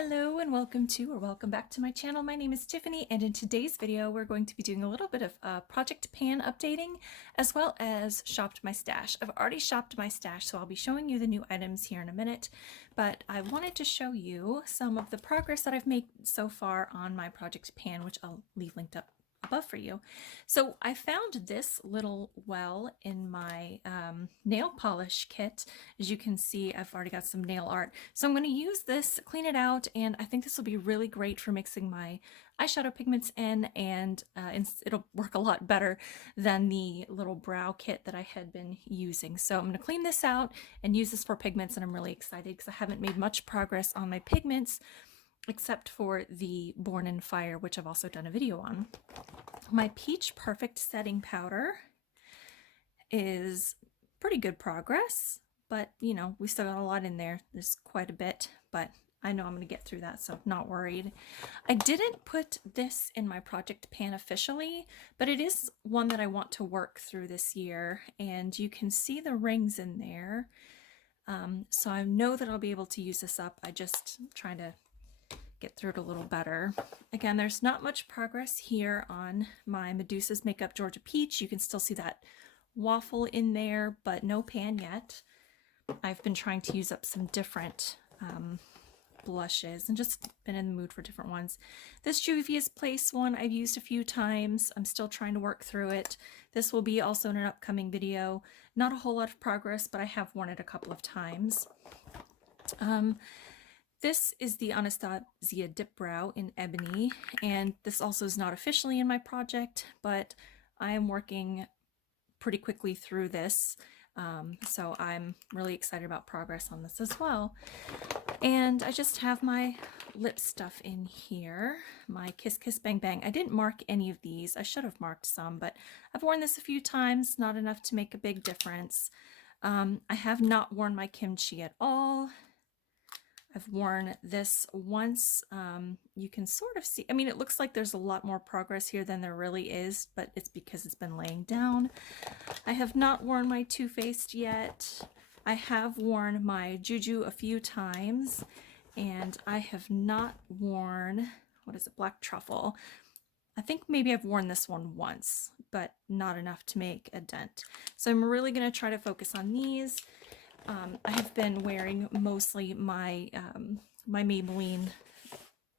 Hello and welcome back to my channel. My name is Tiffany, and in today's video we're going to be doing a little bit of project pan updating as well as shopped my stash. I've already shopped my stash, so I'll be showing you the new items here in a minute, but I wanted to show you some of the progress that I've made so far on my project pan, which I'll leave linked up above for you. So I found this little well in my nail polish kit. As you can see, I've already got some nail art. So I'm going to use this, clean it out, and I think this will be really great for mixing my eyeshadow pigments in, and it'll work a lot better than the little brow kit that I had been using. So I'm going to clean this out and use this for pigments, and I'm really excited because I haven't made much progress on my pigments except for the Born in Fire, which I've also done a video on. My Peach Perfect setting powder is pretty good progress, but you know, we still got a lot in there. There's quite a bit, but I know I'm going to get through that, so not worried. I didn't put this in my project pan officially, but it is one that I want to work through this year, and you can see the rings in there. So I know that I'll be able to use this up. I just trying to get through it a little better. Again, there's not much progress here on my Medusa's Makeup Georgia Peach. You can still see that waffle in there, but no pan yet. I've been trying to use up some different blushes and just been in the mood for different ones. This Juvia's Place one I've used a few times. I'm still trying to work through it. This will be also in an upcoming video. Not a whole lot of progress, but I have worn it a couple of times. This is the Anastasia Dipbrow in Ebony, and this also is not officially in my project, but I am working pretty quickly through this, so I'm really excited about progress on this as well. And I just have my lip stuff in here, my Kiss Kiss Bang Bang. I didn't mark any of these. I should have marked some, but I've worn this a few times, not enough to make a big difference. I have not worn my Kimchi at all. I've worn this once. You can sort of see, I mean, it looks like there's a lot more progress here than there really is, but it's because it's been laying down. I have not worn my Too Faced yet. I have worn my Juju a few times, and I have not worn, what is it, Black Truffle. I think maybe I've worn this one once, but not enough to make a dent. So I'm really going to try to focus on these. I have been wearing mostly my my Maybelline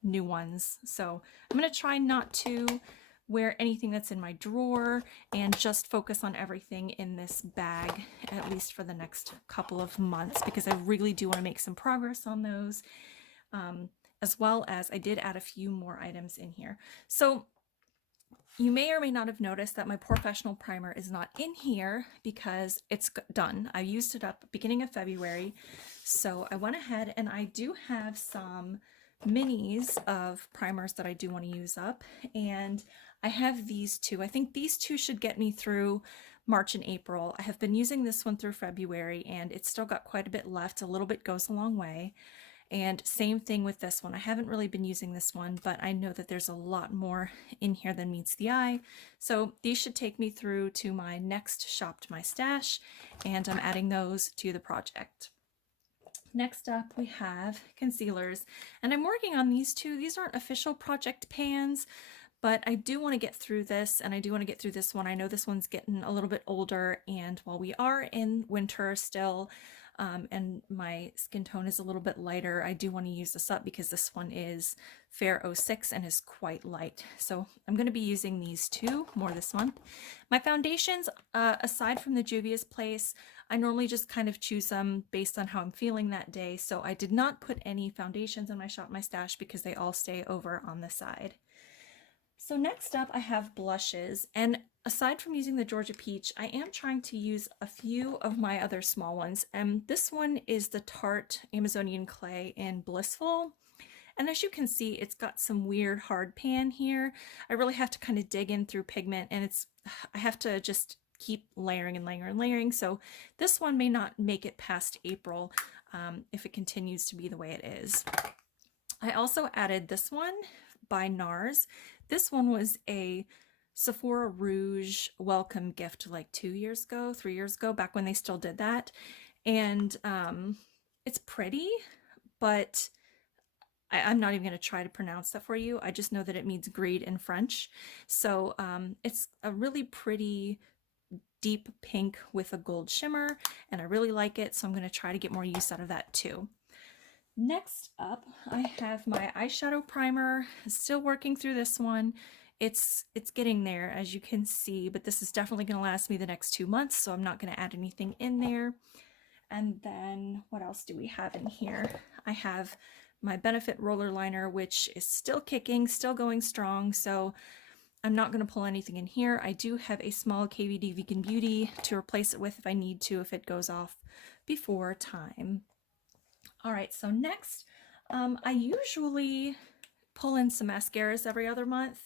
new ones, so I'm going to try not to wear anything that's in my drawer and just focus on everything in this bag, at least for the next couple of months, because I really do want to make some progress on those, as well as I did add a few more items in here. So you may or may not have noticed that my Professional primer is not in here because it's done. I used it up beginning of February, so I went ahead and I do have some minis of primers that I do want to use up, and I have these two. I think these two should get me through March and April. I have been using this one through February, and it's still got quite a bit left. A little bit goes a long way. And same thing with this one. I haven't really been using this one, but I know that there's a lot more in here than meets the eye. So these should take me through to my next Shopped My Stash, and I'm adding those to the project. Next up, we have concealers, and I'm working on these two. These aren't official project pans, but I do want to get through this, and I do want to get through this one. I know this one's getting a little bit older, and while we are in winter still, and my skin tone is a little bit lighter, I do want to use this up because this one is Fair 06 and is quite light. So I'm going to be using these two more this month. My foundations, aside from the Juvia's Place, I normally just kind of choose them based on how I'm feeling that day. So I did not put any foundations in my Shop My Stash because they all stay over on the side. So next up, I have blushes, and aside from using the Georgia Peach, I am trying to use a few of my other small ones, and this one is the Tarte Amazonian Clay in Blissful. And as you can see, it's got some weird hard pan here. I really have to kind of dig in through pigment, and I have to just keep layering and layering and layering, so this one may not make it past April if it continues to be the way it is. I also added this one by Nars. This one was a Sephora Rouge welcome gift like 2 years ago, 3 years ago, back when they still did that. And it's pretty, but I'm not even going to try to pronounce that for you. I just know that it means greed in French. So it's a really pretty deep pink with a gold shimmer, and I really like it, so I'm going to try to get more use out of that too. Next up, I have my eyeshadow primer. Still working through this one. It's getting there, as you can see, but this is definitely going to last me the next 2 months, so I'm not going to add anything in there. And then what else do we have in here? I have my Benefit roller liner, which is still kicking, still going strong, so I'm not going to pull anything in here. I do have a small KVD Vegan Beauty to replace it with if I need to, if it goes off before time. All right, so next, I usually pull in some mascaras every other month.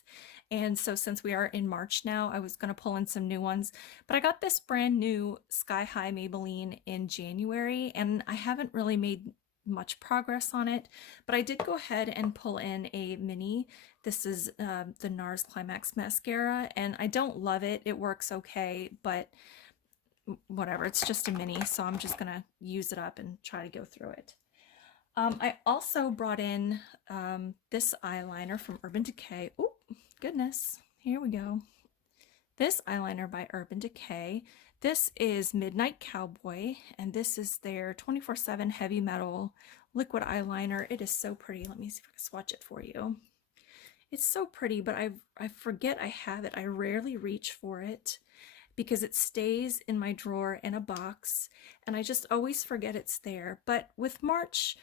And so since we are in March now, I was going to pull in some new ones. But I got this brand new Sky High Maybelline in January, and I haven't really made much progress on it. But I did go ahead and pull in a mini. This is the Nars Climax mascara, and I don't love it. It works okay, but whatever. It's just a mini, so I'm just going to use it up and try to go through it. I also brought in this eyeliner from Urban Decay. Oh, goodness. Here we go. This eyeliner by Urban Decay. This is Midnight Cowboy, and this is their 24/7 heavy metal liquid eyeliner. It is so pretty. Let me see if I can swatch it for you. It's so pretty, but I forget I have it. I rarely reach for it because it stays in my drawer in a box, and I just always forget it's there. But with March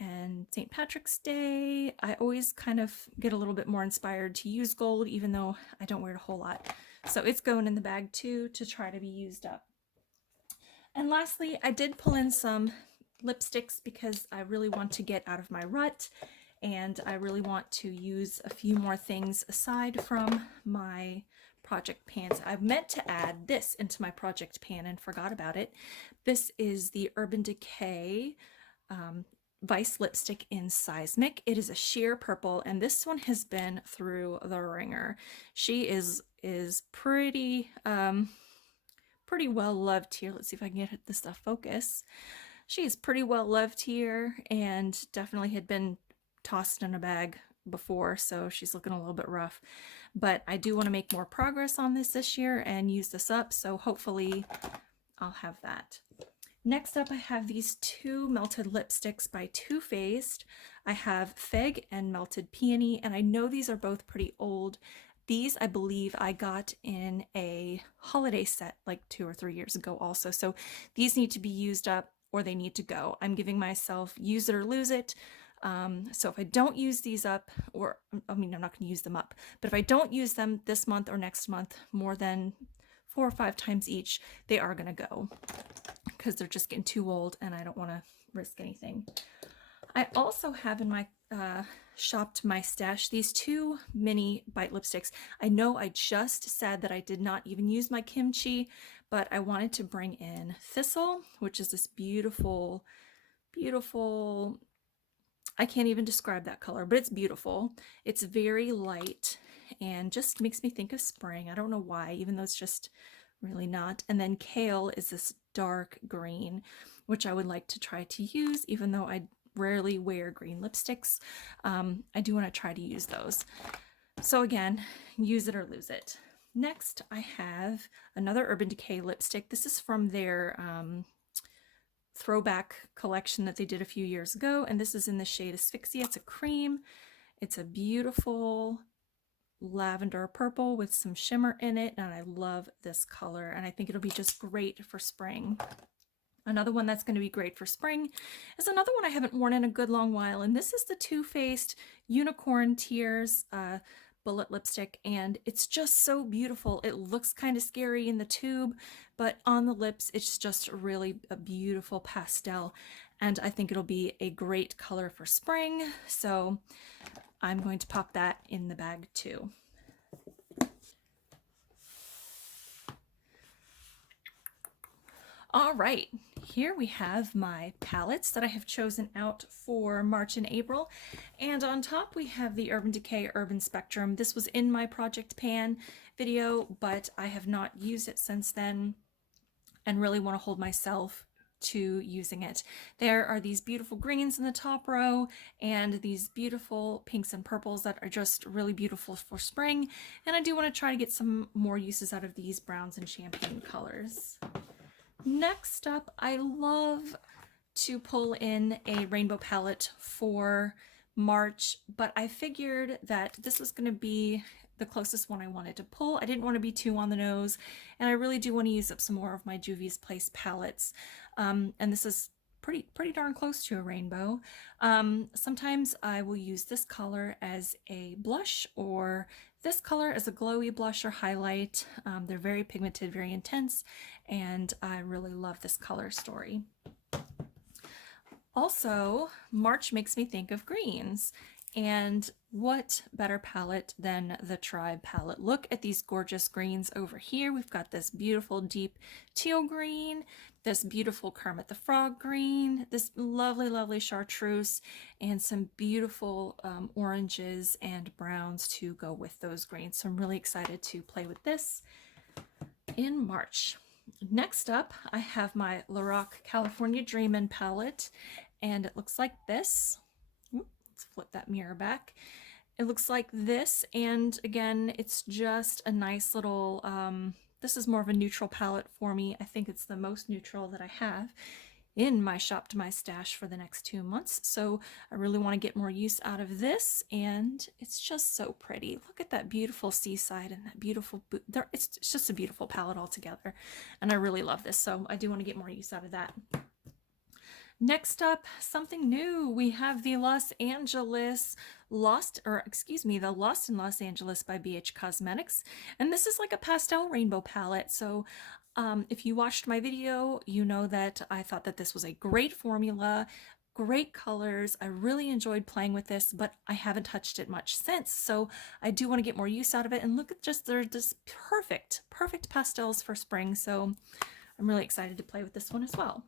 and St. Patrick's Day, I always kind of get a little bit more inspired to use gold, even though I don't wear it a whole lot. So it's going in the bag too to try to be used up. And lastly, I did pull in some lipsticks because I really want to get out of my rut, and I really want to use a few more things aside from my project pans. I meant to add this into my project pan and forgot about it. This is the Urban Decay Vice lipstick in Seismic. It is a sheer purple, and this one has been through the ringer. She is pretty pretty well loved here. Let's see if I can get this to focus. She is pretty well loved here, and definitely had been tossed in a bag before, so she's looking a little bit rough. But I do want to make more progress on this year and use this up, so hopefully I'll have that. Next up, I have these two melted lipsticks by Too Faced. I have Fig and Melted Peony, and I know these are both pretty old. These, I believe, I got in a holiday set like 2 or 3 years ago also. So these need to be used up or they need to go. I'm giving myself use it or lose it. So if I don't use these up, or I mean, I'm not going to use them up, but if I don't use them this month or next month more than 4 or 5 times each, they are going to go because they're just getting too old and I don't want to risk anything. I also have in my shop to my stash these two mini bite lipsticks. I know I just said that I did not even use my kimchi, but I wanted to bring in Thistle, which is this beautiful, beautiful, I can't even describe that color, but it's beautiful. It's very light and just makes me think of spring. I don't know why, even though it's just really not. And then Kale is this dark green, which I would like to try to use, even though I rarely wear green lipsticks. I do want to try to use those. So again, use it or lose it. Next, I have another Urban Decay lipstick. This is from their throwback collection that they did a few years ago, and this is in the shade Asphyxia. It's a cream. It's a beautiful lavender purple with some shimmer in it, and I love this color, and I think it'll be just great for spring. Another one that's going to be great for spring is another one I haven't worn in a good long while, and this is the Too Faced Unicorn Tears bullet lipstick, and it's just so beautiful. It looks kind of scary in the tube, but on the lips it's just really a beautiful pastel, and I think it'll be a great color for spring, so I'm going to pop that in the bag too. All right, here we have my palettes that I have chosen out for March and April. And on top we have the Urban Decay Urban Spectrum. This was in my Project Pan video, but I have not used it since then and really want to hold myself to using it. There are these beautiful greens in the top row and these beautiful pinks and purples that are just really beautiful for spring. And I do want to try to get some more uses out of these browns and champagne colors. Next up, I love to pull in a rainbow palette for March, but I figured that this was going to be the closest one I wanted to pull. I didn't want to be too on the nose, and I really do want to use up some more of my Juvia's Place palettes. And this is pretty darn close to a rainbow. Sometimes I will use this color as a blush or this color as a glowy blush or highlight. They're very pigmented, very intense, and I really love this color story. Also, March makes me think of greens, and what better palette than the Tribe palette? Look at these gorgeous greens over here. We've got this beautiful deep teal green, this beautiful Kermit the Frog green, this lovely chartreuse, and some beautiful oranges and browns to go with those greens. So I'm really excited to play with this in March. Next up, I have my Lorac California Dreamin palette, and it looks like this. Let's flip that mirror back. It looks like this, and again, it's just a nice little, this is more of a neutral palette for me. I think it's the most neutral that I have in my Shop to My Stash for the next 2 months. So I really want to get more use out of this, and it's just so pretty. Look at that beautiful seaside and that beautiful, it's just a beautiful palette altogether. And I really love this, so I do want to get more use out of that. Next up, something new. We have the Lost in Los Angeles by BH Cosmetics. And this is like a pastel rainbow palette. So if you watched my video, you know that I thought that this was a great formula, great colors. I really enjoyed playing with this, but I haven't touched it much since. So I do want to get more use out of it. And look at they're just perfect pastels for spring. So I'm really excited to play with this one as well.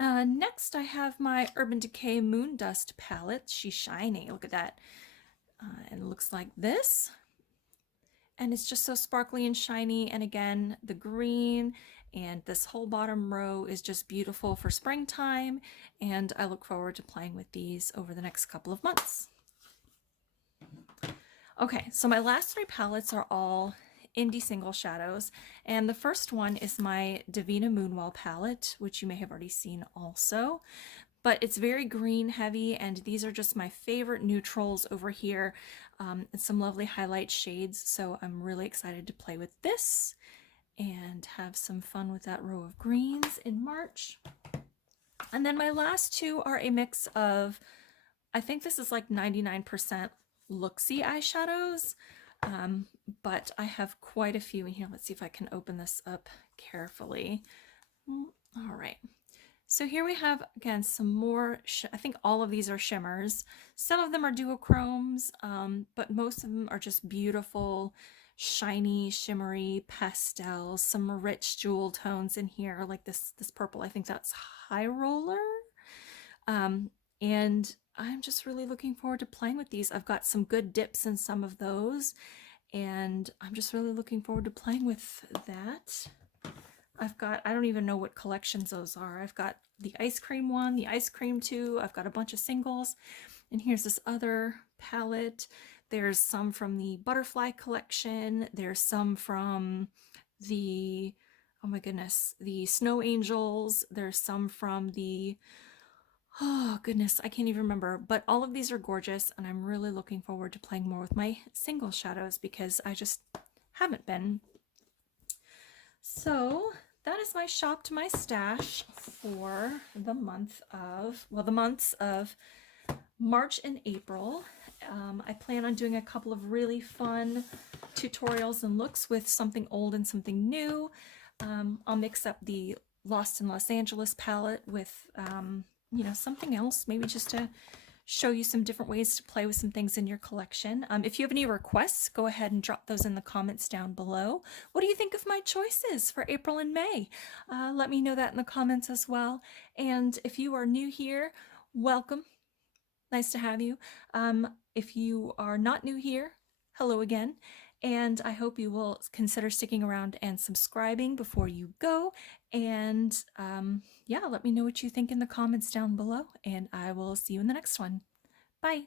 Next, I have my Urban Decay Moon Dust palette. She's shiny. Look at that. And it looks like this. And it's just so sparkly and shiny. And again, the green and this whole bottom row is just beautiful for springtime. And I look forward to playing with these over the next couple of months. Okay, so my last 3 palettes are all indie single shadows, and the first one is my Divina Moonwell palette, which you may have already seen also, but it's very green heavy, and these are just my favorite neutrals over here, and some lovely highlight shades. So I'm really excited to play with this and have some fun with that row of greens in March. And then my last 2 are a mix of, I think this is like 99% Looksy eyeshadows. But I have quite a few in here. Let's see if I can open this up carefully. All right. So here we have, again, some more, I think all of these are shimmers. Some of them are duochromes, but most of them are just beautiful, shiny, shimmery pastels, some rich jewel tones in here, like this purple. I think that's High Roller. And I'm just really looking forward to playing with these. I've got some good dips in some of those, and I'm just really looking forward to playing with that. I don't even know what collections those are. I've got the ice cream one, the ice cream two. I've got a bunch of singles, and here's this other palette. There's some from the butterfly collection. There's some from the, oh my goodness, the Snow Angels. There's some from the, oh goodness, I can't even remember, but all of these are gorgeous, and I'm really looking forward to playing more with my single shadows because I just haven't been. So that is my Shop to My Stash for the months of March and April. I plan on doing a couple of really fun tutorials and looks with something old and something new. I'll mix up the Lost in Los Angeles palette with you know, something else, maybe just to show you some different ways to play with some things in your collection. If you have any requests, go ahead and drop those in the comments down below. What do you think of my choices for April and May? Let me know that in the comments as well. And if you are new here, welcome. Nice to have you. If you are not new here, hello again. And I hope you will consider sticking around and subscribing before you go. And yeah, let me know what you think in the comments down below, and I will see you in the next one. Bye.